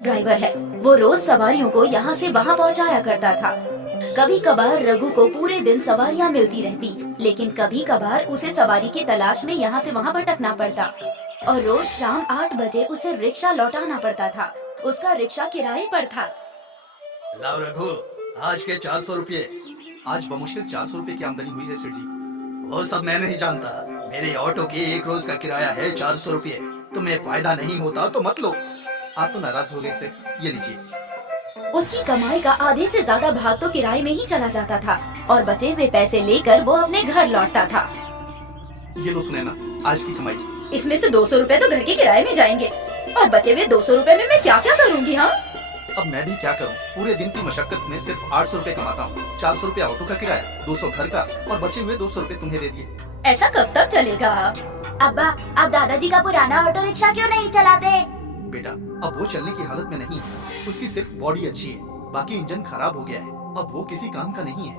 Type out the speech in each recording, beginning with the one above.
Driver है। वो रोज सवारियों को यहाँ से वहाँ पहुँचाया करता था। कभी कभार रघु को पूरे दिन सवारियाँ मिलती रहती, लेकिन कभी कभार उसे सवारी की तलाश में यहाँ से वहाँ भटकना पड़ता और रोज शाम 8 बजे उसे रिक्शा लौटाना पड़ता था। उसका रिक्शा किराए पर था। लाओ रघु, आज के 400 रुपये। आज बमुश्किल 400 रुपये की आमदनी हुई है सेठ जी। वो सब मैं नहीं जानता। मेरे ऑटो के एक रोज का किराया है 400 रुपये। तुम्हें फायदा नहीं होता तो मत लो। आप तो नाराज हो गए सेठ, ये लीजिए। उसकी कमाई का आधे से ज्यादा भाग तो किराए में ही चला जाता था और बचे हुए पैसे लेकर वो अपने घर लौटता था। ये लो सुनैना, आज की कमाई। इसमें से 200 रुपए तो घर के किराए में जाएंगे और बचे हुए 200 रुपए में मैं क्या क्या करूँगी। हाँ, अब मैं भी क्या करूं? पूरे दिन की मशक्कत में सिर्फ 800 रुपए कमाता हूँ। 400 रुपए ऑटो का किराया, 200 घर का और बचे हुए 200 रुपए तुम्हें दे दिए। ऐसा कब तक चलेगा? अब्बा, आप दादाजी का पुराना ऑटो रिक्शा क्यों नहीं चलाते? बेटा, अब वो चलने की हालत में नहीं है। उसकी सिर्फ बॉडी अच्छी है, बाकी इंजन खराब हो गया है। अब वो किसी काम का नहीं है।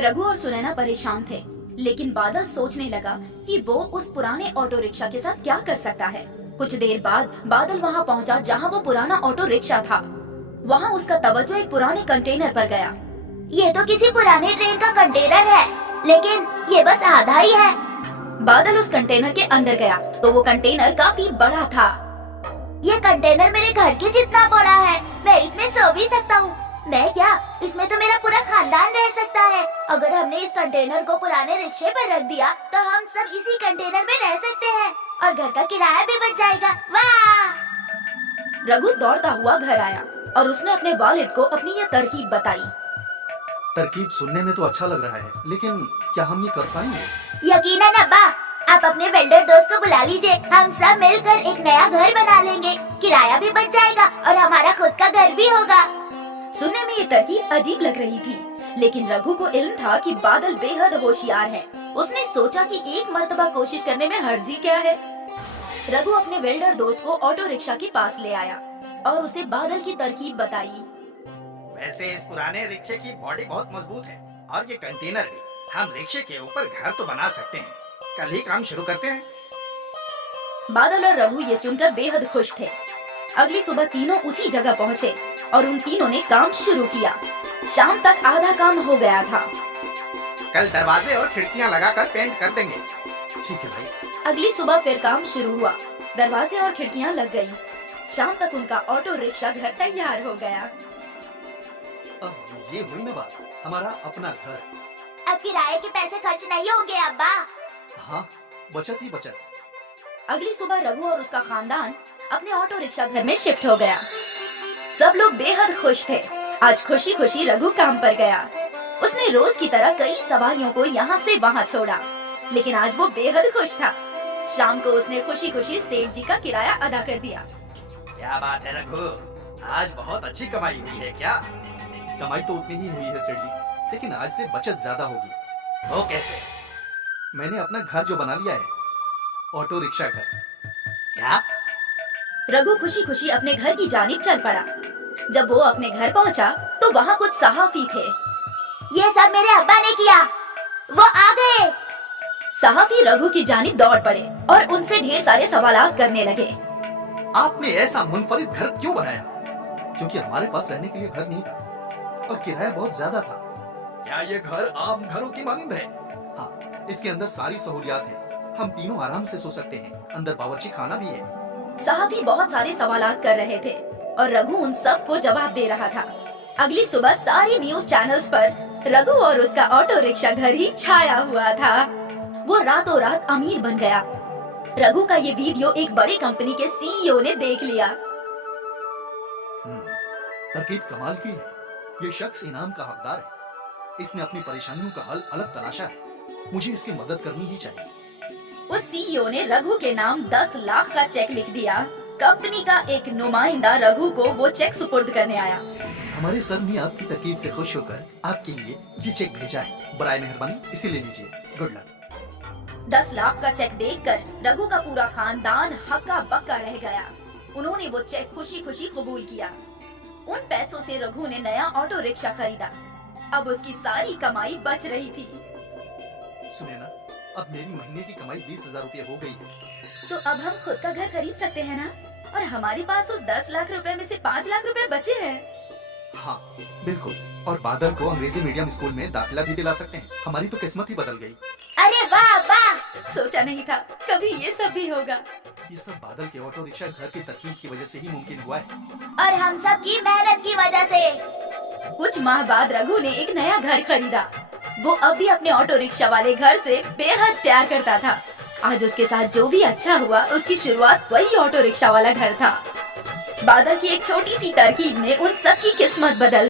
रघु और सुनैना परेशान थे, लेकिन बादल सोचने लगा कि वो उस पुराने ऑटो रिक्शा के साथ क्या कर सकता है। कुछ देर बाद बादल वहाँ पहुँचा जहाँ वो पुराना ऑटो रिक्शा था। वहाँ उसका तवज्जो एक पुराने कंटेनर पर गया। ये तो किसी पुराने ट्रेन का कंटेनर है, लेकिन ये बस आधा ही है। बादल उस कंटेनर के अंदर गया तो वो कंटेनर काफी बड़ा था। ये कंटेनर मेरे घर के जितना बड़ा है, मैं इसमें सो भी सकता हूँ। मैं क्या, इसमें तो मेरा पूरा खानदान रह सकता है। अगर हमने इस कंटेनर को पुराने रिक्शे पर रख दिया तो हम सब इसी कंटेनर में रह सकते हैं और घर का किराया भी बच जाएगा। वाह! रघु दौड़ता हुआ घर आया और उसने अपने वालिद को अपनी यह तरकीब बताई। तरकीब सुनने में तो अच्छा लग रहा है, लेकिन क्या हम ये कर पाएंगे? यकीनन अब्बा, आप अपने वेल्डर दोस्त को बुला लीजिए। हम सब मिलकर एक नया घर बना लेंगे, किराया भी बच जाएगा और हमारा खुद का घर भी होगा। सुनने में ये तरकीब अजीब लग रही थी, लेकिन रघु को इल्म था कि बादल बेहद होशियार है। उसने सोचा कि एक मर्तबा कोशिश करने में हर्जी क्या है। रघु अपने वेल्डर दोस्त को ऑटो रिक्शा के पास ले आया और उसे बादल की तरकीब बताई। वैसे इस पुराने रिक्शे की बॉडी बहुत मजबूत है और ये कंटेनर भी। हम रिक्शे के ऊपर घर तो बना सकते हैं। कल ही काम शुरू करते हैं। बादल और रघु ये सुनकर बेहद खुश थे। अगली सुबह तीनों उसी जगह पहुँचे और उन तीनों ने काम शुरू किया। शाम तक आधा काम हो गया था। कल दरवाजे और खिड़कियां लगाकर पेंट कर देंगे। ठीक है भाई। अगली सुबह फिर काम शुरू हुआ। दरवाजे और खिड़कियां लग गईं। शाम तक उनका ऑटो रिक्शा घर तैयार हो गया। अब ये हुई ना बात, हमारा अपना घर। अब किराए के पैसे खर्च नहीं होंगे अब्बा। हाँ, बचत ही बचत। अगली सुबह रघु और उसका खानदान अपने ऑटो रिक्शा घर में शिफ्ट हो गया। सब लोग बेहद खुश थे। आज खुशी खुशी रघु काम पर गया। उसने रोज की तरह कई सवारियों को यहाँ से वहाँ छोड़ा, लेकिन आज वो बेहद खुश था। शाम को उसने खुशी खुशी सेठ जी का किराया अदा कर दिया। क्या बात है रघु, आज बहुत अच्छी कमाई हुई है क्या? कमाई तो उतनी ही हुई है सेठ जी, लेकिन आज से बचत ज्यादा होगी। वो कैसे? मैंने अपना घर जो बना लिया है, ऑटो रिक्शा घर। क्या? रघु खुशी खुशी अपने घर की जानिब चल पड़ा। जब वो अपने घर पहुंचा तो वहाँ कुछ सहाफी थे। ये सब मेरे अब्बा ने किया, वो आ गए। सहाफी रघु की जानिब दौड़ पड़े और उनसे ढेर सारे सवालात करने लगे। आपने ऐसा मुनफरिद घर क्यों बनाया? क्योंकि हमारे पास रहने के लिए घर नहीं था और किराया बहुत ज्यादा था। क्या ये घर आम घरों की मानंद है? हाँ, इसके अंदर सारी सहूलियात है। हम तीनों आराम से सो सकते हैं। अंदर बावर्ची खाना भी है। सहाफी बहुत सारे सवालात कर रहे थे और रघु उन सब को जवाब दे रहा था। अगली सुबह सारी न्यूज चैनल्स पर रघु और उसका ऑटो रिक्शा घर ही छाया हुआ था। वो रातों रात अमीर बन गया। रघु का ये वीडियो एक बड़ी कंपनी के सीईओ ने देख लिया। तरकीब कमाल की है। ये शख्स इनाम का हकदार है। इसने अपनी परेशानियों का हल अलग तलाशा है। मुझे इसकी मदद करनी ही चाहिए। उस सीईओ ने रघु के नाम 10 लाख का चेक लिख दिया। कंपनी का एक नुमाइंदा रघु को वो चेक सुपुर्द करने आया। हमारे सर ने आपकी तरकीब से खुश होकर आपके लिए ये चेक भेजा है। बराए मेहरबानी इसे ले लीजिए। Good luck. 10 लाख का चेक देखकर रघु का पूरा खानदान हक्का बक्का रह गया। उन्होंने वो चेक खुशी खुशी कबूल किया। उन पैसों से रघु ने नया ऑटो रिक्शा खरीदा। अब उसकी सारी कमाई बच रही थी। सुने ना, अब मेरी महीने की कमाई 20,000 रुपये हो गई है। तो अब हम खुद का घर खरीद सकते हैं ना? और हमारे पास उस 10 लाख रुपए में से 5 लाख रुपए बचे हैं। हाँ बिल्कुल, और बादल को अंग्रेजी मीडियम स्कूल में दाखिला भी दिला सकते हैं। हमारी तो किस्मत ही बदल गई। अरे वाह वाह। सोचा नहीं था कभी ये सब भी होगा। ये सब बादल के ऑटो रिक्शा घर की तरकीब की वजह से ही मुमकिन हुआ है। और हम सब की मेहनत की वजह से। कुछ माह बाद रघु ने एक नया घर खरीदा। वो अब भी अपने ऑटो रिक्शा वाले घर से बेहद प्यार करता था। आज उसके साथ जो भी अच्छा हुआ, उसकी शुरुआत वही ऑटो रिक्शा वाला घर था। बादल की एक छोटी सी तरकीब ने उन सब की किस्मत बदल